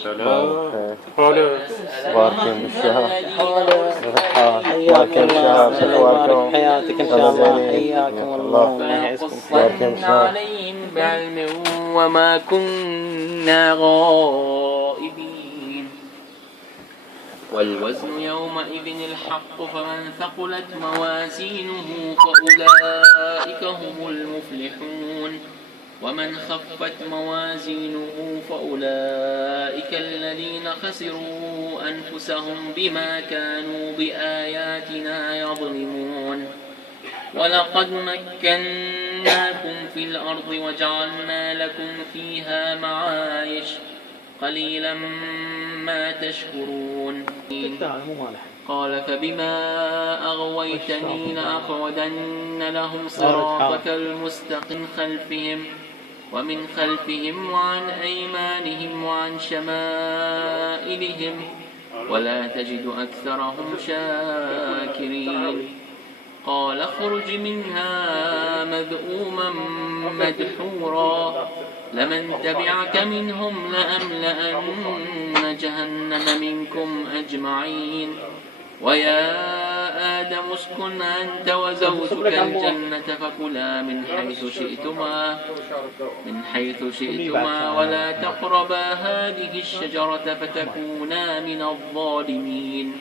السلام. باركين بالشهر. حياكم الله، بارك حياتك إن شاء الله. حياكم الله، ما يعزكم. عليهم بعلم وما كنا غائبين. والوزن يومئذ الحق، فمن ثقلت موازينه فأولئك هم المفلحون، ومن خفت موازينه فأولئك الذين خسروا أنفسهم بما كانوا بآياتنا يظلمون. ولقد مكناكم في الأرض وجعلنا لكم فيها معايش، قليلا ما تشكرون. قال فبما أغويتني لأقعدن لهم صراطك المستقيم ومن خلفهم وعن أيمانهم وعن شمائلهم ولا تجد أكثرهم شاكرين. قال اخرج منها مذءوما مدحورا، لمن تبعك منهم لأملأن جهنم منكم أجمعين. ويا آدم اسكن أنت وزوجك الجنة فكلا من حيث شئتما ولا تقربا هذه الشجرة فتكونا من الظالمين.